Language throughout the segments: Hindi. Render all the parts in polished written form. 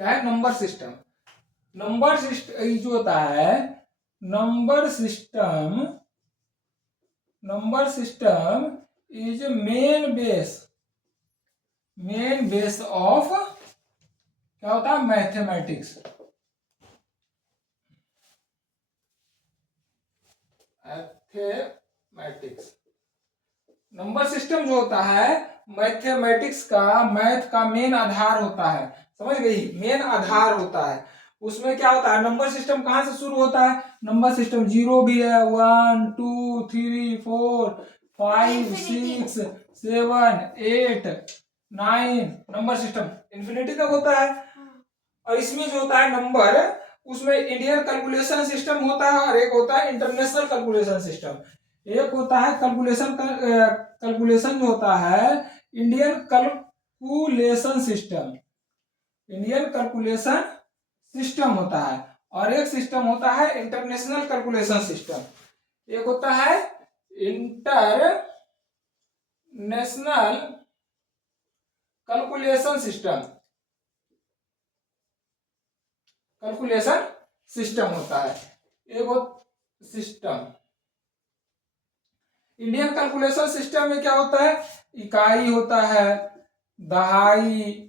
क्या है, नंबर सिस्टम। नंबर सिस्टम जो होता है, number system is main base of, क्या होता है, मैथमेटिक्स। नंबर सिस्टम जो होता है मैथमेटिक्स का, मैथ का मेन आधार होता है, समझ गई, मेन आधार होता है। उसमें क्या होता है, नंबर सिस्टम कहां से शुरू होता है, नंबर सिस्टम जीरो भी है, 1 2 3 4 5 6 7 8 9, नंबर सिस्टम इन्फिनिटी तक होता है। और इसमें जो होता है नंबर, उसमें इंडियन कैलकुलेशन सिस्टम होता है और एक होता है इंटरनेशनल कैलकुलेशन सिस्टम। एक होता है कैलकुलेशन जो होता है इंडियन कैलकुलेशन सिस्टम होता है, और एक सिस्टम होता है इंटरनेशनल कैलकुलेशन सिस्टम। एक होता है इंटरनेशनल कैलकुलेशन सिस्टम होता है, एक सिस्टम। इंडियन कैलकुलेशन सिस्टम में क्या होता है, इकाई होता है, दहाई,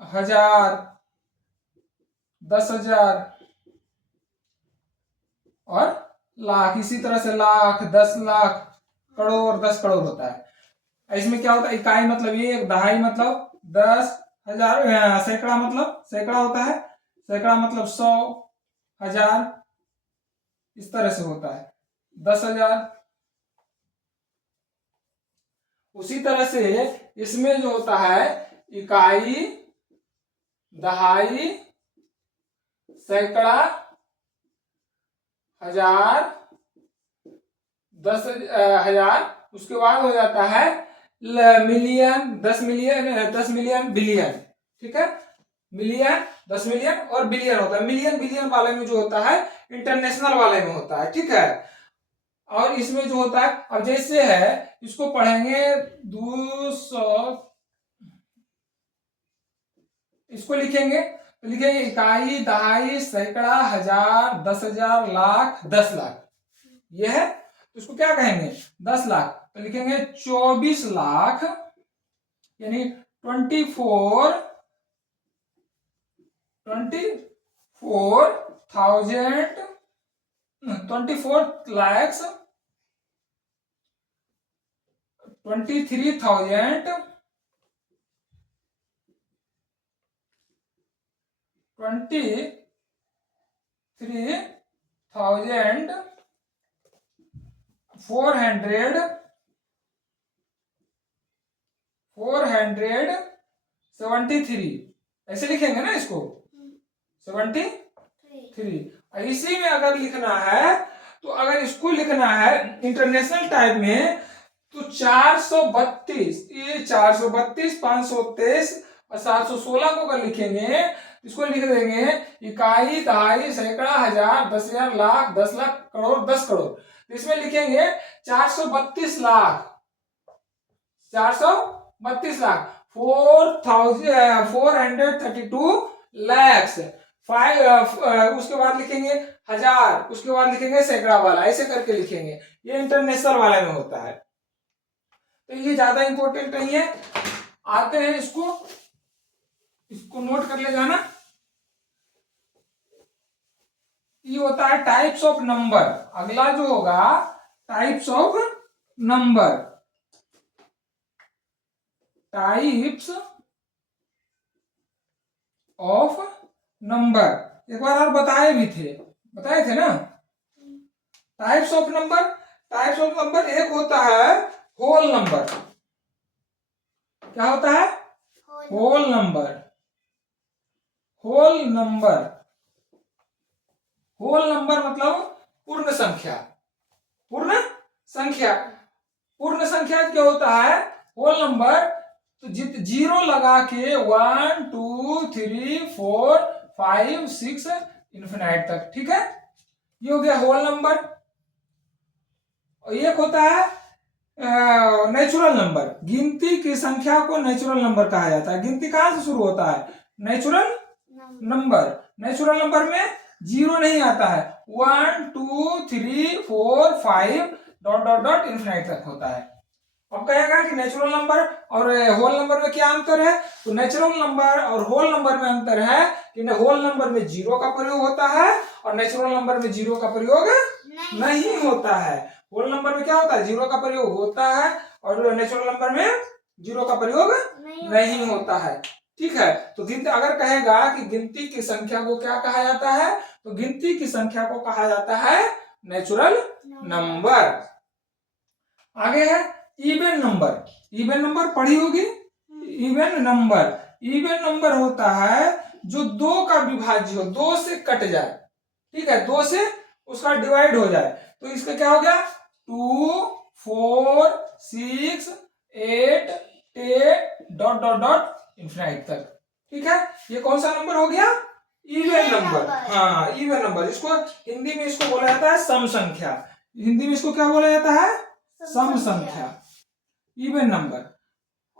हजार, 10,000 और लाख। इसी तरह से लाख, 10 लाख, करोड़, 10 करोड़ होता है। इसमें क्या होता है, इकाई मतलब एक, दहाई मतलब 10,000, सैकड़ा मतलब सैकड़ा होता है, सैकड़ा मतलब 100, 1000, इस तरह से होता है, 10,000। उसी तरह से इसमें जो होता है इकाई, दहाई, सैकड़ा, 1000, 10,000, उसके बाद हो जाता है मिलियन, 10 मिलियन, बिलियन, ठीक है, मिलियन, 10 मिलियन और बिलियन होता है। मिलियन बिलियन वाले में जो होता है इंटरनेशनल वाले में होता है, ठीक है। और इसमें जो होता है, अब जैसे है इसको पढ़ेंगे 200, इसको लिखेंगे तो लिखेंगे इकाई, दहाई, सैकड़ा, 1000, 10,000, लाख, 10 लाख, ये है। तो इसको क्या कहेंगे, 10 लाख, तो लिखेंगे 24 लाख, यानी 24 lakhs, 23,000, 473, ऐसे लिखेंगे ना इसको, 73। इसी में अगर लिखना है, तो अगर इसको लिखना है इंटरनेशनल टाइप में, तो 432, ये 432, 523 और 716 को अगर लिखेंगे, इसको लिख देंगे इकाई, दहाई, सैकड़ा, 1000, 10,000, लाख, 10 लाख, करोड़, 10 करोड़। तो इसमें लिखेंगे 432 लाख, 432 लाख, 432 लैक्स, उसके बाद लिखेंगे 1000, उसके बाद लिखेंगे सैकड़ा वाला, ऐसे करके लिखेंगे। ये इंटरनेशनल वाले में होता है, तो ये ज्यादा इंपॉर्टेंट नहीं है। आते हैं इसको नोट कर ले जाना। ये होता है टाइप्स ऑफ नंबर। अगला जो होगा types of number, types of number, एक बार और बताए थे ना। टाइप्स ऑफ नंबर एक होता है होल नंबर। क्या होता है, होल नंबर। होल नंबर मतलब पूर्ण संख्या। पूर्ण संख्या क्या होता है, होल नंबर, तो जीरो लगा के 1 2 3 4 5 6 इन्फिनाइट तक, ठीक है, ये हो गया होल नंबर। और एक होता है नेचुरल नंबर। गिनती की संख्या को नेचुरल नंबर कहा जाता है। गिनती कहां से शुरू होता है, नेचुरल नंबर। नेचुरल नंबर में जीरो नहीं आता है, 1 2 3 4 5 डॉट डॉट डॉट इन्फिनाइट तक होता है। अब कहेगा कि नेचुरल नंबर और होल नंबर में क्या अंतर है, तो नेचुरल नंबर और होल नंबर में अंतर है कि होल नंबर में जीरो का प्रयोग होता है और नेचुरल नंबर में जीरो का प्रयोग नहीं होता है। होल नंबर में क्या होता है, जीरो का प्रयोग होता है और नेचुरल नंबर में जीरो का प्रयोग नहीं होता है। ठीक है, तो गिनती अगर कहेगा कि गिनती की संख्या को क्या कहा जाता है, तो गिनती की संख्या को कहा जाता है नेचुरल नंबर। आगे है इवन नंबर। इवन नंबर पढ़ी होगी। इवन नंबर होता है जो दो का विभाज्य हो, दो से कट जाए। ठीक है, दो से उसका डिवाइड हो जाए, तो इसका क्या हो गया 2 4 6 8 10 डॉट डॉट डॉट इन्फिनाइट तक। ठीक है, ये कौन सा नंबर हो गया, इवन नंबर। हाँ, इवन नंबर। इसको हिंदी में इसको बोला जाता है सम संख्या। हिंदी में इसको क्या बोला जाता है, सम संख्या, इवन नंबर।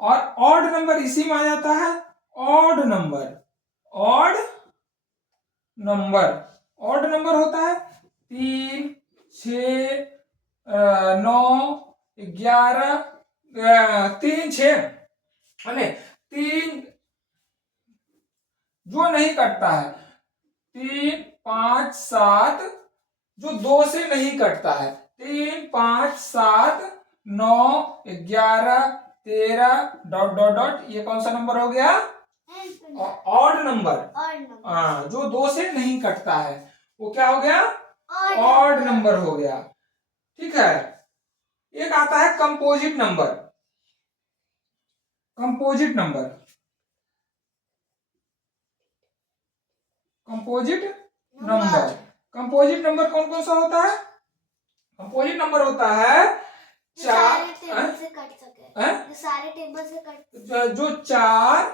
और ऑड नंबर इसी में आ जाता है, ऑड नंबर। ऑड नंबर होता है 3 6 9 11 3 6 3 जो नहीं कटता है, 3 5 7 जो दो से नहीं कटता है, 3 5 7 9 11 13 डॉट डॉट डॉट, ये कौन सा नंबर हो गया, ऑड नंबर। हाँ, जो दो से नहीं कटता है वो क्या हो गया, ऑड नंबर हो गया। ठीक है, एक आता है composite number. Composite number composite number कौन कौन सा होता है, कंपोजिट नंबर होता है चार से कट सके, सारे टेबल से कट, जो चार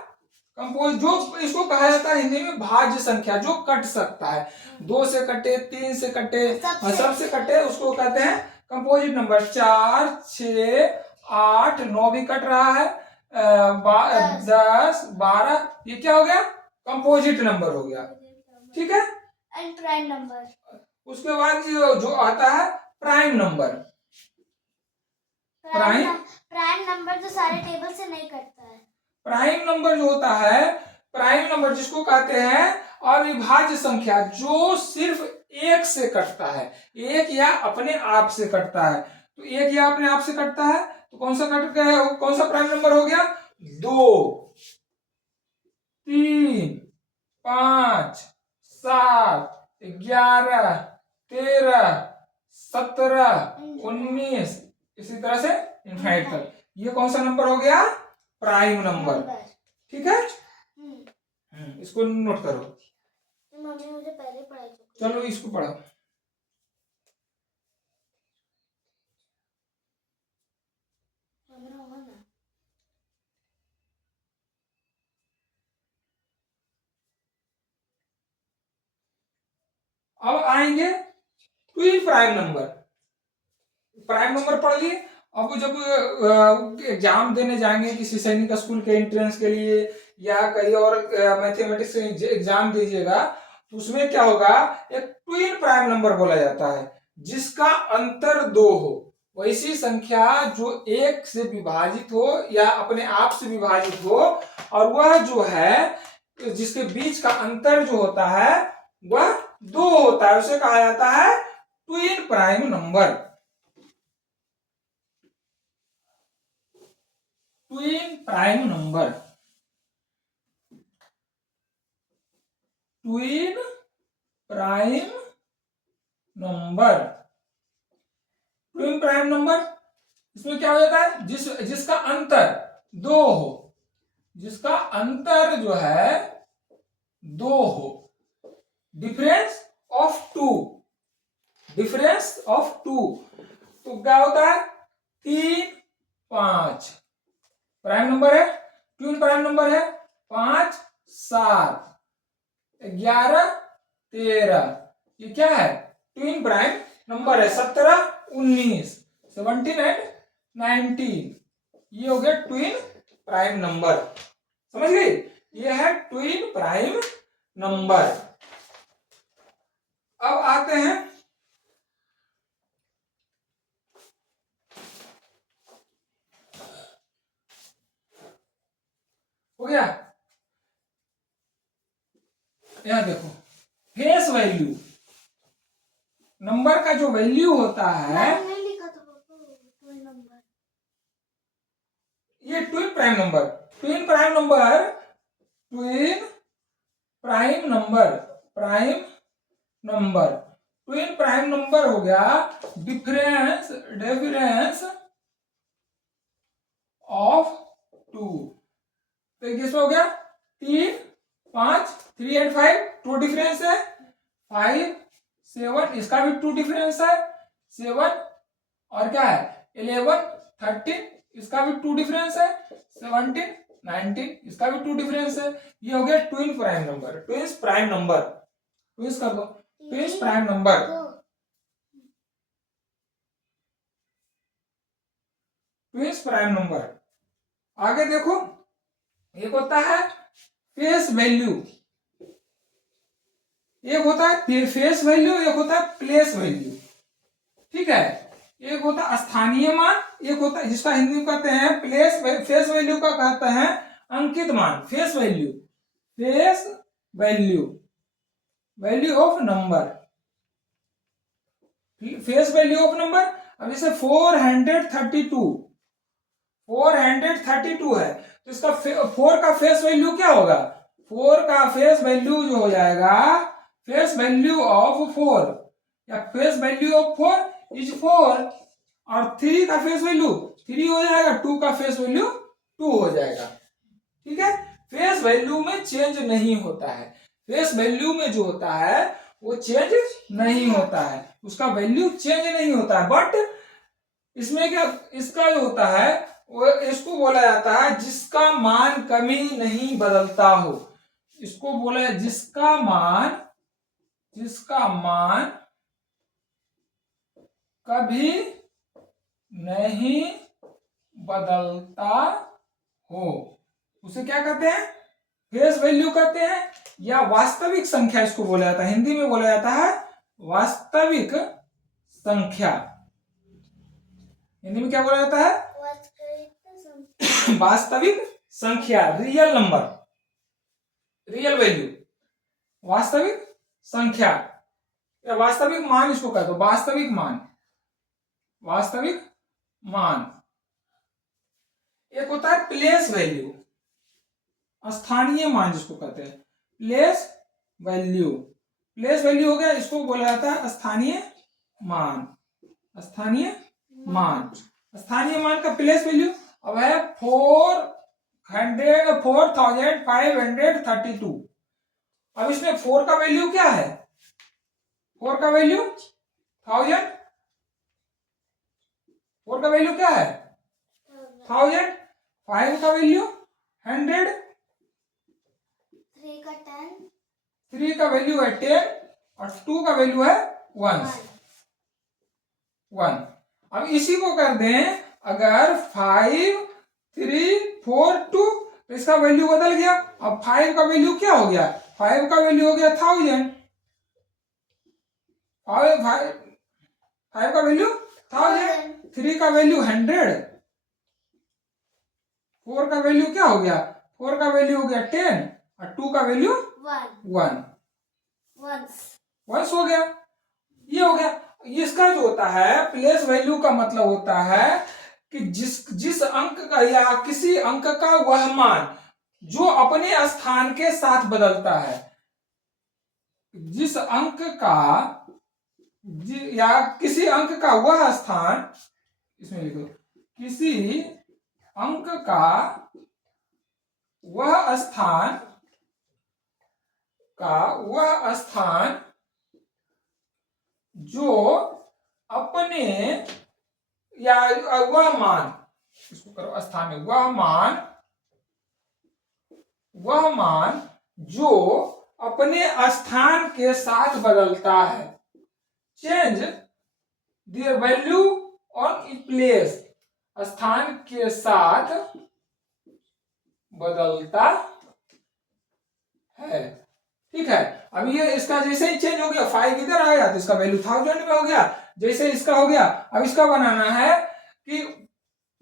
कंपोज, जो इसको कहा जाता है हिंदी में भाज्य संख्या, जो कट सकता है, 2 से कटे, 3 से कटे, सबसे कटे, उसको कहते हैं कंपोजिट नंबर। 4 6 8 9 भी कट रहा है, 10 12, ये क्या हो गया, कंपोजिट नंबर हो गया। ठीक है, एंड प्राइम नंबर। उसके बाद जो आता है प्राइम नंबर। प्राइम नंबर जो सारे टेबल से नहीं कटता है। प्राइम नंबर जो होता है, प्राइम नंबर जिसको कहते हैं अविभाज्य संख्या, जो सिर्फ एक से कटता है, एक या अपने आप से कटता है। तो एक या अपने आप से कटता है तो कौन सा कट गया, कौन सा प्राइम नंबर हो गया, 2 3 5 7 11 13 17 19, इसी तरह से इनफाइनाइट तक। ये कौन सा नंबर हो गया, प्राइम नंबर। ठीक है, इसको नोट करो। मम्मी मुझे पहले पढ़ाई, चलो इसको पढ़ो। अब आएंगे twin prime number. Prime number पढ़ लिए। अब जब एग्जाम देने जाएंगे किसी सैनिक स्कूल के एंट्रेंस के लिए या कहीं और मैथमेटिक्स एग्जाम दीजिएगा, तो उसमें क्या होगा, एक ट्विन प्राइम नंबर बोला जाता है जिसका अंतर 2 हो। वैसी संख्या जो एक से विभाजित हो या अपने आप से विभाजित हो, और वह जो है जिसके बीच का अंतर जो होता है वह 2 होता है, उसे कहा जाता है twin prime number. Twin prime number, twin prime number, twin prime number. इसमें क्या हो जाता है, जिसका अंतर 2 हो, जिसका अंतर जो है 2 हो, डिफरेंस ऑफ 2, डिफरेंस ऑफ 2, तो क्या होता है 3 5 प्राइम नंबर है, ट्विन प्राइम नंबर है। 5 7 11 13, ये क्या है, ट्विन प्राइम नंबर है। 17 19 17 एंड 19, ये हो गया ट्विन प्राइम नंबर। समझ गई, ये है ट्विन प्राइम नंबर। अब आते हैं हो गया, यहां देखो फेस वैल्यू, नंबर का जो वैल्यू होता है ये twin prime number, twin prime number, twin prime number, prime number, twin prime number हो गया डिफरेंस, डिफरेंस ऑफ टू। तो किसमें हो गया 3 5, 3 एंड 5 टू डिफरेंस है, 5 7 इसका भी टू डिफरेंस है, 7 और क्या है 11 13 इसका भी टू डिफरेंस है, 17 19 इसका भी टू डिफरेंस है। ये हो गया twin prime number, twins prime number, twins कर दो, twins prime number, twins prime number. आगे देखो एक होता है फेस वैल्यू, एक होता है फेस वैल्यू, एक होता है प्लेस वैल्यू, ठीक है। एक होता है स्थानीय मान, एक होता है जिसका हिंदी में कहते हैं प्लेस, फेस वैल्यू का कहते हैं अंकित मान, face value, face value, value of number, face value of number. अब जैसे 432, 432 है तो इसका 4 का फेस वैल्यू क्या होगा, 4 का फेस वैल्यू जो हो जाएगा, फेस वैल्यू ऑफ 4 या फेस वैल्यू ऑफ 4 इज 4, और 3 का फेस वैल्यू 3 हो जाएगा, 2 का फेस वैल्यू 2 हो जाएगा, ठीक है। फेस वैल्यू में चेंज नहीं होता है, फेस वैल्यू में जो होता है वो चेंज नहीं होता है, उसका वैल्यू चेंज नहीं होता है। बट इसमें क्या, इसका जो होता है वो इसको बोला जाता है जिसका मान कभी नहीं बदलता हो, इसको बोला है जिसका मान, जिसका मान कभी नहीं बदलता हो, उसे क्या कहते हैं, फेस वैल्यू कहते हैं, या वास्तविक संख्या इसको बोला जाता है, हिंदी में बोला जाता है वास्तविक संख्या। हिंदी में क्या बोला जाता है, वास्तविक संख्या, रियल नंबर, रियल वैल्यू, वास्तविक संख्या या वास्तविक मान इसको कहते हो, वास्तविक मान, वास्तविक मान। एक होता है प्लेस वैल्यू, स्थानीय मान जिसको कहते हैं प्लेस वैल्यू, प्लेस वैल्यू हो गया, इसको बोला जाता है स्थानीय मान, स्थानीय मान, स्थानीय मान का प्लेस वैल्यू अब है 4532। अब इसमें 4 का वैल्यू क्या है, 4 का वैल्यू 1000, 4 का वैल्यू क्या है 1000, 5 का वैल्यू 100, 3 का वैल्यू है 10 और 2 का वैल्यू है 1। अब इसी को कर दें अगर 5 3 4 2 तो इसका वैल्यू बदल गया, अब 5 का वैल्यू क्या हो गया, 5 का वैल्यू हो गया 1000, 5 का वैल्यू 1000, 3 का वैल्यू 100, 4 का वैल्यू क्या हो गया, 4 का वैल्यू हो गया 10 और 2 का वैल्यू 1 वंस हो गया। ये हो गया। इसका जो होता है प्लेस वैल्यू का मतलब होता है कि जिस अंक का या किसी अंक का वह मान जो अपने स्थान के साथ बदलता है, जिस अंक का या किसी अंक का वह स्थान, इसमें लिखो किसी अंक का वह स्थान जो अपने या वह मान, इसको करो स्थान में, वह मान जो अपने स्थान के साथ बदलता है, change the value on place, स्थान के साथ बदलता है, ठीक ठीक है। अब ये इसका जैसे ही चेंज हो गया 5 इधर आ गया तो इसका वैल्यू 1000 में हो गया। जैसे इसका हो गया, अब इसका बनाना है कि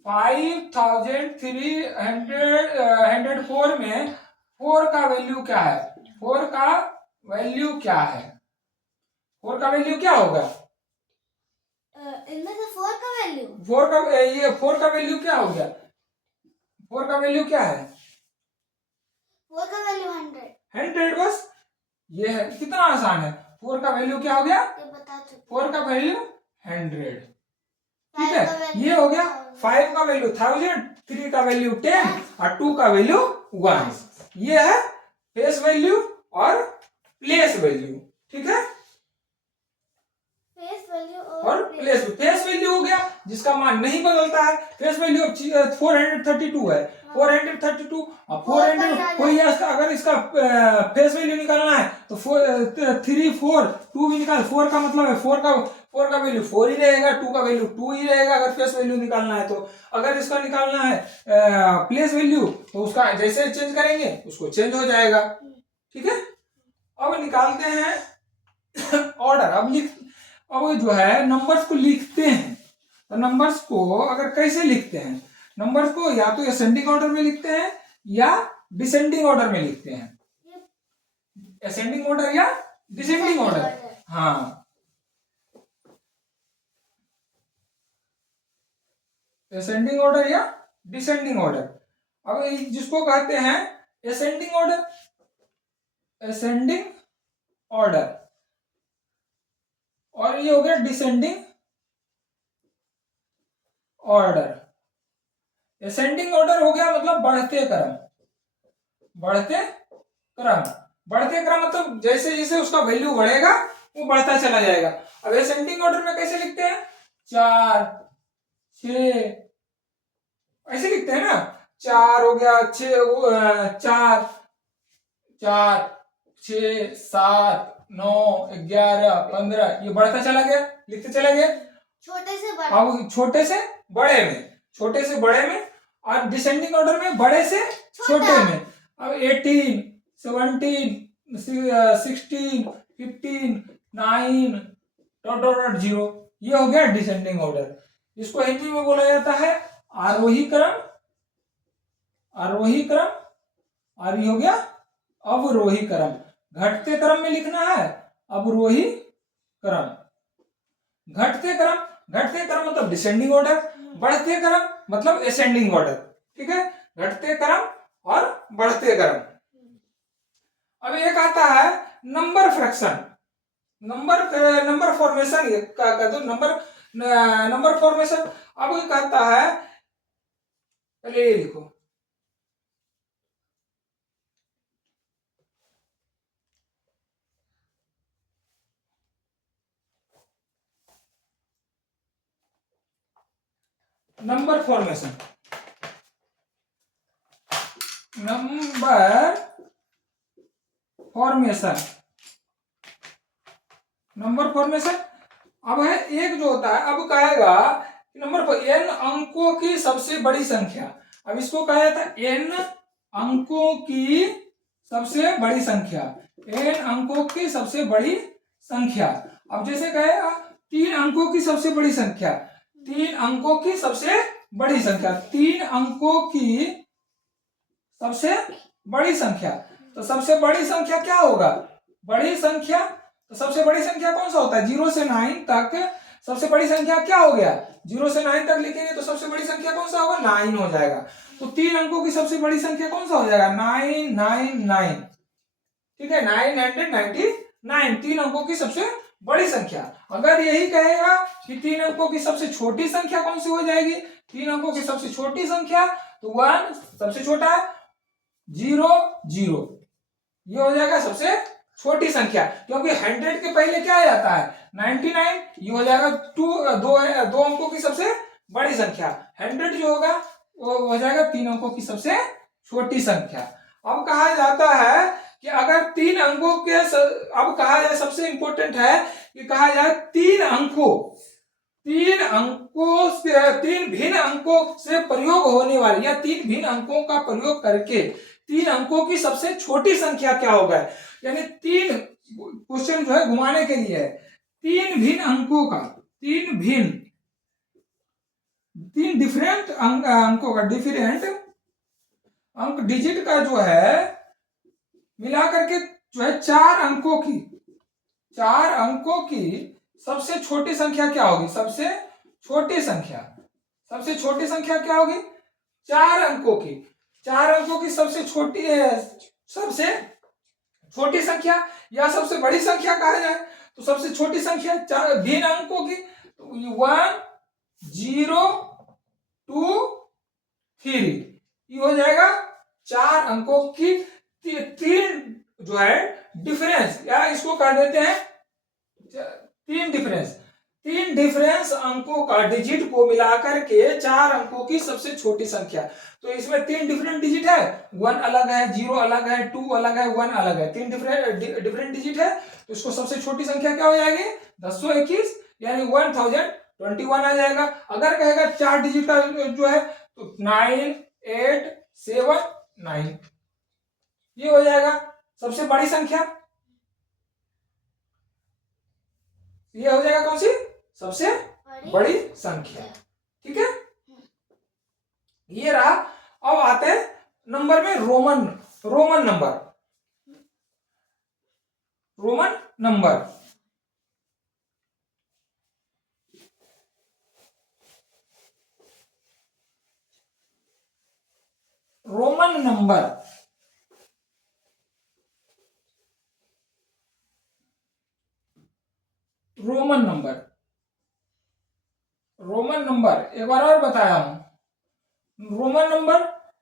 5304 में 4 का वैल्यू क्या है, 4 का वैल्यू क्या है, 4 का वैल्यू क्या होगा, इनमें से 4 का वैल्यू, 4 का ये 4 का वैल्यू क्या हो गया, 4 का वैल्यू क्या है, 4 का वैल्यू 100 बस। ये है, कितना आसान है। 4 का वैल्यू क्या हो गया, ये बता चुके। 4 का वैल्यू 100, ठीक है। ये हो गया 5 का वैल्यू 1000, 3 का वैल्यू 10 और 2 का वैल्यू 1। ये है फेस वैल्यू और प्लेस वैल्यू, ठीक है। फेस वैल्यू और प्लेस फेस वैल्यू हो गया जिसका मान नहीं बदलता है। फेस वैल्यू 432 है, 432 और 400 कोई अगर इसका फेस वैल्यू निकालना है तो 3 4 2 भी निकाल, 4 का मतलब है 4 का वैल्यू 4 ही रहेगा, 2 का वैल्यू 2 ही रहेगा अगर फेस वैल्यू निकालना है तो। अगर इसका निकालना है प्लेस वैल्यू तो उसका जैसे चेंज करेंगे उसको चेंज हो जाएगा, ठीक है। अब निकालते हैं ऑर्डर। अब जो है नंबर्स को लिखते हैं, तो नंबर्स को अगर कैसे लिखते हैं, नंबर्स को या तो असेंडिंग ऑर्डर में लिखते हैं या डिसेंडिंग ऑर्डर में लिखते हैं, असेंडिंग ऑर्डर या डिसेंडिंग ऑर्डर। हाँ, असेंडिंग ऑर्डर या डिसेंडिंग ऑर्डर। अब जिसको कहते हैं असेंडिंग ऑर्डर, असेंडिंग ऑर्डर, और ये हो गया डिसेंडिंग ऑर्डर। असेंडिंग ऑर्डर हो गया मतलब बढ़ते क्रम, बढ़ते क्रम, बढ़ते क्रम मतलब जैसे जैसे उसका वैल्यू बढ़ेगा वो बढ़ता चला जाएगा। अब असेंडिंग ऑर्डर में कैसे लिखते हैं, 4 6 ऐसे लिखते हैं ना, 4 हो गया, 6 4 4 6 7 9 11 15, ये बढ़ता चला गया, लिखते चला गया छोटे से बड़े। अब छोटे से बड़े में, छोटे से बड़े में, और डिसेंडिंग ऑर्डर में बड़े से छोटे में। अब 18 17 16 15 9 .0, ये हो गया डिसेंडिंग ऑर्डर। इसको हिंदी में बोला जाता है आरोही क्रम, आरोही क्रम, और ये हो गया अवरोही क्रम। घटते क्रम में लिखना है अवरोही क्रम, घटते क्रम, घटते क्रम मतलब डिसेंडिंग ऑर्डर, बढ़ते क्रम मतलब असेंडिंग ऑर्डर, ठीक है। घटते क्रम और बढ़ते क्रम। अब एक आता है नंबर फ्रैक्शन, नंबर फॉर्मेशन का तो नंबर फॉर्मेशन। अब ये कहता है, पहले ये लिखो, number formation, number formation, number formation. अब है एक जो होता है, अब कहेगा नंबर n अंकों की सबसे बड़ी संख्या। अब इसको कहा जाता है n अंकों की सबसे बड़ी संख्या, n अंकों की सबसे बड़ी संख्या। अब जैसे कहेगा 3 अंकों की सबसे बड़ी संख्या, 3 अंकों की सबसे बड़ी संख्या, 3 अंकों की सबसे बड़ी संख्या। तो सबसे बड़ी संख्या क्या होगा, बड़ी संख्या, तो सबसे बड़ी संख्या कौन सा होता है, 0 से 9 तक सबसे बड़ी संख्या क्या हो गया, 0 से 9 तक लिखेंगे तो सबसे बड़ी संख्या कौन सा होगा, 9 हो जाएगा। तो 3 अंकों की सबसे बड़ी संख्या कौन सा हो जाएगा, 999, ठीक है, 999, 3 अंकों की सबसे बड़ी संख्या। अगर यही कहेगा कि 3 अंकों की सबसे छोटी संख्या कौन सी हो जाएगी, 3 अंकों की सबसे छोटी संख्या, तो 1 सबसे छोटा है, 0 0, ये हो जाएगा सबसे छोटी संख्या, क्योंकि 100 के पहले क्या आ जाता है 99, ये हो जाएगा दो अंकों की सबसे बड़ी संख्या। 100 जो होगा वो हो जाएगा 3 अंकों की सबसे छोटी संख्या। अब कहा जाता है कि अगर 3 अंकों के अब कहा जाए, सबसे इंपॉर्टेंट है कि कहा जाए 3 भिन्न अंकों से प्रयोग होने वाले या 3 भिन्न अंकों का प्रयोग करके 3 अंकों की सबसे छोटी संख्या क्या होगा। यानी 3 क्वेश्चन जो है घुमाने के लिए है। 3 भिन्न अंकों का, 3 डिफरेंट अंकों का, डिफरेंट अंक डिजिट का जो है मिला करके जो है 4 अंकों की सबसे छोटी संख्या क्या होगी? सबसे छोटी संख्या क्या होगी? 4 अंकों की सबसे छोटी संख्या या सबसे बड़ी संख्या कहा जाए तो सबसे छोटी संख्या भिन्न अंकों की, तो 1 0 2 3 ये हो जाएगा 4 अंकों की 3 जो है डिफरेंस, या इसको कह देते हैं 3 डिफरेंस अंकों का डिजिट को मिलाकर के 4 अंकों की सबसे छोटी संख्या। तो इसमें 3 डिफरेंट डिजिट है, 1 अलग है, 0 अलग है, 2 अलग है, 1 अलग है, 3 डिफरेंट डिजिट है। तो इसको सबसे छोटी संख्या क्या हो जाएगी? 1021 यानी 1021 आ जाएगा। अगर कहेगा 4 डिजिट का जो है तो 9 8 7 9 ये हो जाएगा सबसे बड़ी संख्या। ये हो जाएगा कौन सी? सबसे बड़ी संख्या। ठीक है, ये रहा। अब आते हैं नंबर में Roman number. Roman number Roman number एक बार और बताया हूं।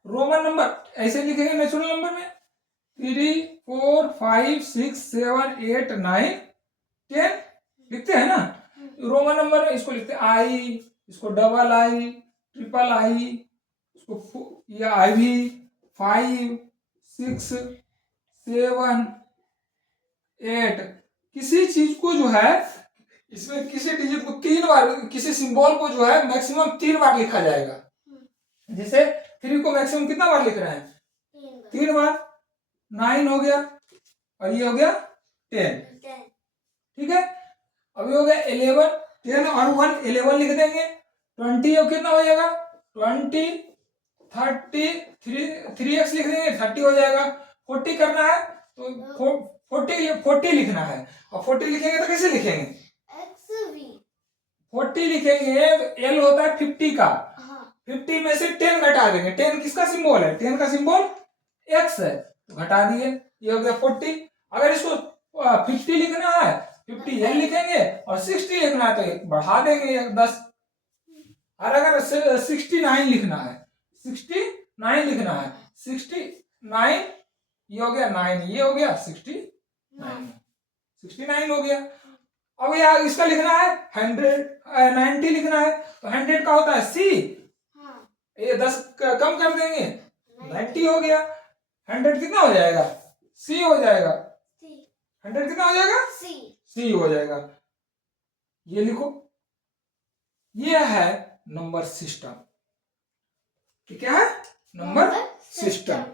रोमन नंबर ऐसे लिखेंगे नेचुरल नंबर में 3 4 5 6 7 8 9 10 लिखते हैं ना। रोमन नंबर इसको लिखते हैं आई, इसको डबल आई, ट्रिपल आई, इसको या आई भी 5 6 7 8। किसी चीज को जो है इसमें किसी डिजिट को 3 बार, किसी सिंबल को जो है मैक्सिमम 3 बार लिखा जाएगा। जैसे 3 को मैक्सिमम कितना बार लिख रहे हैं? 3 बार। 9 हो गया और ये हो गया 10। ठीक है, अभी हो गया 11, 10 और 1 11 लिख देंगे। 20 और कितना हो जाएगा? 20 30 3x लिख देंगे, 30 हो जाएगा। 40 करना है तो 40 लिखना है, और 40 लिखेंगे तो कैसे लिखेंगे? 40 लिखेंगे तो L होता है 50 का। 50 में से 10 घटा देंगे। 10 किसका सिंबल है? 10 का सिंबल x है, तो घटा दिए, ये हो गया 40। अगर इसको 50 लिखना है 50 L लिखेंगे, और 60 लिखना है तो बढ़ा देंगे 10। और अगर 69 लिखना है 69 लिखना है 69 ये हो गया 9, ये हो गया 69 हो गया। अब यार इसका लिखना है 90 लिखना है तो 100 का होता है C, ये 10 कम कर देंगे 90 हो गया। 100 कितना हो जाएगा? C हो जाएगा। 100 कितना हो जाएगा? C हो जाएगा। ये लिखो, ये है नंबर सिस्टम। क्या है? Number system.